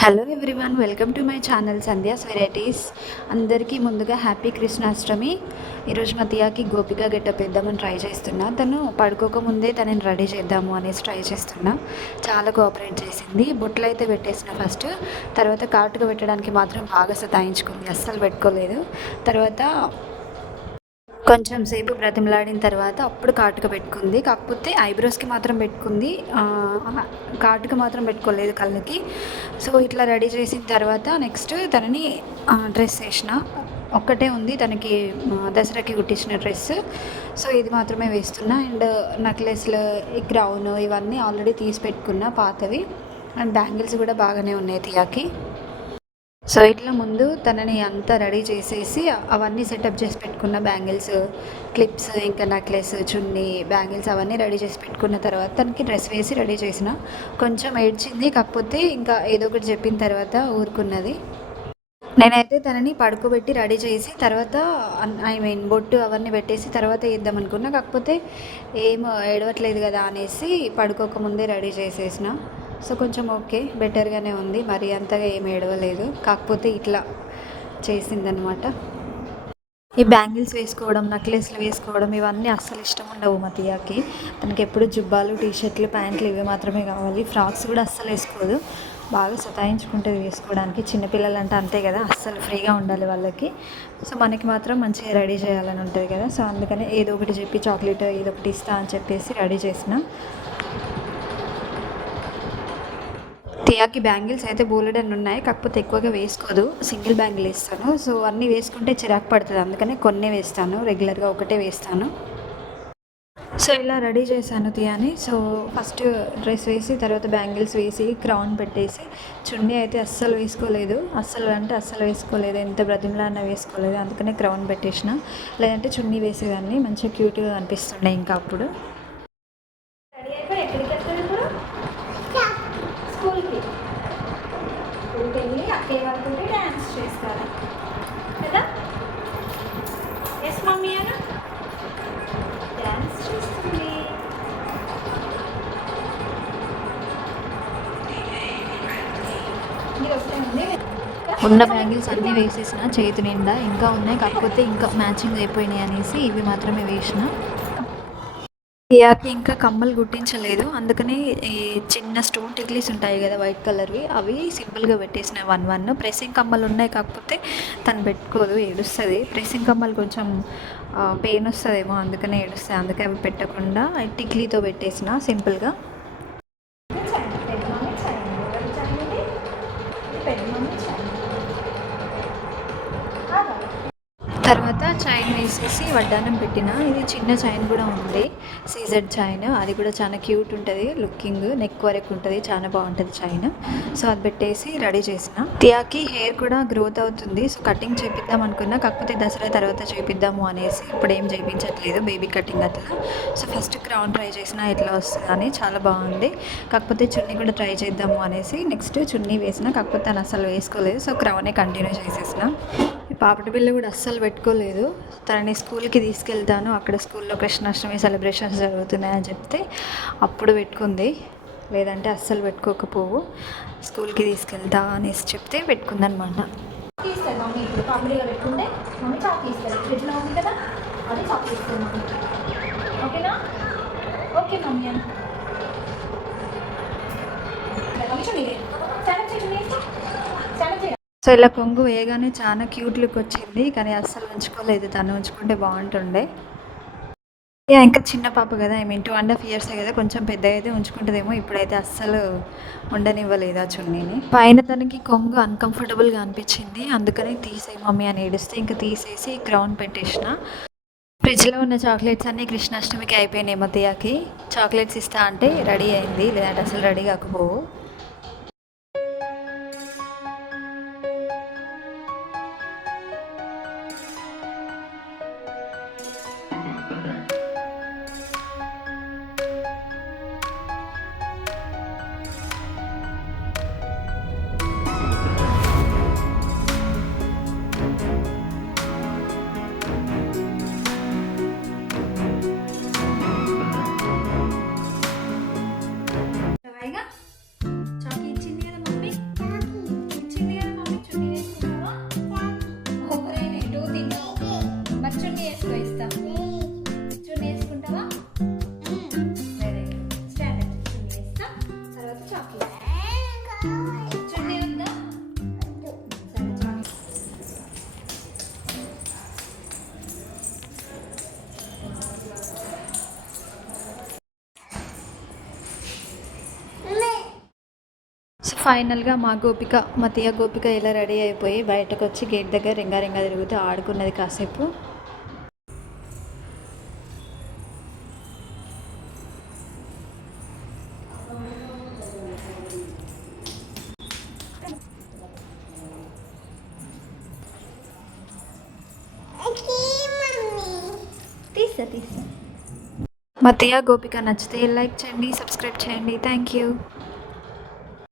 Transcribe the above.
Hello everyone welcome to my channel Sandhya's varieties. అందరికీ ముందుగా happy Krishnashtami. ఈరోజు మా తియాకి గోపిక గెటప్ వేద్దామని ట్రై చేస్తున్నా. తను పడుకోకముందే తనని రెడీ చేద్దాము అనేసి ట్రై చేస్తున్నా. చాలా కోఆపరేట్ చేసింది. బొట్లు అయితే పెట్టేసిన ఫస్ట్. తర్వాత కాటుగా పెట్టడానికి మాత్రం బాగా సతాయించుకుంది. అస్సలు పెట్టుకోలేదు. తర్వాత కొంచెం సేపు బ్రతిమలాడిన తర్వాత అప్పుడు కాటుక పెట్టుకుంది. కాకపోతే ఐబ్రోస్కి మాత్రం పెట్టుకుంది. కాటుక మాత్రం పెట్టుకోలేదు కళ్ళకి. సో ఇట్లా రెడీ చేసిన తర్వాత నెక్స్ట్ తనని డ్రెస్ వేసిన. ఒక్కటే ఉంది తనకి దసరాకి కుట్టించిన డ్రెస్. సో ఇది మాత్రమే వేస్తున్నా. అండ్ నెక్లెస్లు ఈ క్రౌన్ ఇవన్నీ ఆల్రెడీ తీసి పెట్టుకున్నా పాతవి. అండ్ బ్యాంగిల్స్ కూడా బాగానే ఉన్నాయి తియాకి. సో ఇట్లా ముందు తనని అంతా రెడీ చేసేసి అవన్నీ సెటప్ చేసి పెట్టుకున్న బ్యాంగిల్స్ క్లిప్స్ ఇంకా నెక్లెస్ చున్నీ బ్యాంగిల్స్ అవన్నీ రెడీ చేసి పెట్టుకున్న తర్వాత తనకి డ్రెస్ వేసి రెడీ చేసిన. కొంచెం ఏడ్చింది కాకపోతే ఇంకా ఏదో ఒకటి చెప్పిన తర్వాత ఊరుకున్నది. నేనైతే తనని పడుకోబెట్టి రెడీ చేసి తర్వాత ఐ మీన్ బొట్టు అవన్నీ పెట్టేసి తర్వాత వేద్దాం అనుకున్నా. కాకపోతే ఏం ఏడవట్లేదు కదా అనేసి పడుకోకముందే రెడీ చేసేసిన. సో కొంచెం ఓకే బెటర్గానే ఉంది. మరి అంతగా ఏం ఏడవలేదు. కాకపోతే ఇట్లా చేసిందనమాట. ఈ బ్యాంగిల్స్ వేసుకోవడం నెక్లెస్లు వేసుకోవడం ఇవన్నీ అస్సలు ఇష్టం ఉండవు మా తియాకి. తనకి ఎప్పుడు జుబ్బాలు టీ షర్ట్లు ప్యాంట్లు ఇవి మాత్రమే కావాలి. ఫ్రాక్స్ కూడా అస్సలు వేసుకోదు. బాగా సతాయించుకుంటుంది వేసుకోవడానికి. చిన్నపిల్లలు అంటే అంతే కదా అస్సలు ఫ్రీగా ఉండాలి వాళ్ళకి. సో మనకి మాత్రం మంచిగా రెడీ చేయాలని ఉంటుంది కదా. సో అందుకని ఏదో ఒకటి చెప్పి చాక్లెట్ ఏదో ఒకటి ఇస్తా అని చెప్పేసి రెడీ చేసిన. తియాకి బ్యాంగిల్స్ అయితే బోలెడన్ ఉన్నాయి కాకపోతే ఎక్కువగా వేసుకోదు. సింగిల్ బ్యాంగిల్ వేస్తాను. సో అన్నీ వేసుకుంటే చిరాకు పడుతుంది. అందుకనే కొన్నే వేస్తాను. రెగ్యులర్గా ఒకటే వేస్తాను. సో ఇలా రెడీ చేశాను తియాని. సో ఫస్ట్ డ్రెస్ వేసి తర్వాత బ్యాంగిల్స్ వేసి క్రౌన్ పెట్టేసి చున్నీ అయితే అస్సలు వేసుకోలేదు. అస్సలు అంటే అస్సలు వేసుకోలేదు. ఎంత బ్రతిమలాన్న వేసుకోలేదు. అందుకనే క్రౌన్ పెట్టేసిన. లేదంటే చున్నీ వేసేదాన్ని. మంచిగా క్యూట్గా అనిపిస్తుండే ఇంకా అప్పుడు రెడీ అయిపోయి ఎక్కడికి వెళ్తారు ఇప్పుడు స్కూల్కి స్కూల్కి వెళ్ళి డ్యాన్స్ చేస్తారు. కదా? ఎస్ మమ్మీ అను డ్యాన్స్ చేస్తుంది. ఉన్న బ్యాంగిల్స్ అన్నీ వేసేసిన చేతి నిండా ఇంకా ఉన్నాయి కాకపోతే ఇంకా మ్యాచింగ్ అయిపోయినాయి అనేసి ఇవి మాత్రమే వేసిన. టియాకి ఇంకా కమ్మలు గుట్టించలేదు అందుకని ఈ చిన్న స్టోన్ టిక్లీస్ ఉంటాయి కదా వైట్ కలర్వి అవి సింపుల్గా పెట్టేసిన వన్ వన్. ప్రెస్సింగ్ కమ్మలు ఉన్నాయి కాకపోతే తను పెట్టుకోదు ఏడుస్తుంది. ప్రెస్సింగ్ కమ్మలు కొంచెం పెయిన్ వస్తుందేమో అందుకనే ఏడుస్తాయి అందుకే అవి పెట్టకుండా టిక్లీతో పెట్టేసిన సింపుల్గా. పెద్ద మమ్మీ చైన్ ఎవరు చైన్ ఇది పెద్ద మమ్మీ చైన్ ఆగాలి తర్వాత చైన్ వేసేసి వడ్డానం పెట్టిన. ఇది చిన్న చైన్ కూడా ఉంది. CZ chain. అది కూడా చాలా క్యూట్ ఉంటుంది. లుకింగ్ నెక్ వరకు ఉంటుంది. చాలా బాగుంటుంది చైన్. సో అది పెట్టేసి రెడీ చేసిన. తియాకి హెయిర్ కూడా గ్రోత్ అవుతుంది. సో కటింగ్ చేపిద్దాం అనుకున్నా. కాకపోతే దసరా తర్వాత చేపిద్దాము అనేసి ఇప్పుడు ఏం చేయించట్లేదు బేబీ కటింగ్ అట్లా సో ఫస్ట్ క్రౌన్ ట్రై చేసిన ఎట్లా వస్తుంది అని చాలా బాగుంది. కాకపోతే చున్నీ కూడా ట్రై చేద్దాము అనేసి నెక్స్ట్ చున్నీ వేసిన. కాకపోతే తను అసలు వేసుకోలేదు. సో క్రౌనే కంటిన్యూ చేసేసిన. పాపటి బిల్లు కూడా అస్సలు పెట్టుకోలేదు. తనని స్కూల్కి తీసుకెళ్తాను. అక్కడ స్కూల్లో కృష్ణాష్టమి సెలబ్రేషన్స్ జరుగుతున్నాయని చెప్తే అప్పుడు పెట్టుకుంది. లేదంటే అస్సలు పెట్టుకోకపోవు. స్కూల్కి తీసుకెళ్తా అనేసి చెప్తే పెట్టుకుందనమాట. తీస్తుంది మమ్మీ ఇప్పుడు కామెడీగా పెట్టుకుంటే మమ్మీ చాక్ తీస్తుంది ఫ్రిడ్జ్లో ఉంది కదా అది చాక్ తీస్తుంది ఓకేనా? ఓకే మమ్మీ అని మమ్మీ చూడండి స్టాండ్ చేయండి స్టాండ్ చేయండి సో ఇలా కొంగు వేయగానే చాలా క్యూట్ లుక్ వచ్చింది కానీ అస్సలు ఉంచుకోలేదు. తను ఉంచుకుంటే బాగుంటుండే. యా, ఇంకా చిన్న పాప కదా. I mean two and half years కదా. కొంచెం పెద్దగా అయితే ఉంచుకుంటుందేమో. ఇప్పుడైతే అస్సలు ఉండనివ్వలేదు ఆ చున్నీని. పైన తనకి కొంగు అన్కంఫర్టబుల్గా అనిపించింది. అందుకని తీసే మమ్మీ అని ఏడిస్తే ఇంకా తీసేసి క్రౌన్ పెట్టేసిన. ఫ్రిడ్జ్లో ఉన్న చాక్లెట్స్ అన్నీ కృష్ణాష్టమికి అయిపోయినాయి మధ్యకి చాక్లెట్స్ ఇస్తా అంటే రెడీ అయింది. లేదంటే అసలు రెడీ కాకపోవు. ఫైనల్గా మా గోపిక మతియ గోపిక ఇలా రెడీ అయిపోయి బయటకు వచ్చి గేట్ దగ్గర రింగా రింగా తిరుగుతూ ఆడుకున్నది కాసేపు. తీస్తా తీస్తా. మతియ గోపిక నచ్చితే లైక్ చేయండి సబ్స్క్రైబ్ చేయండి. Thank you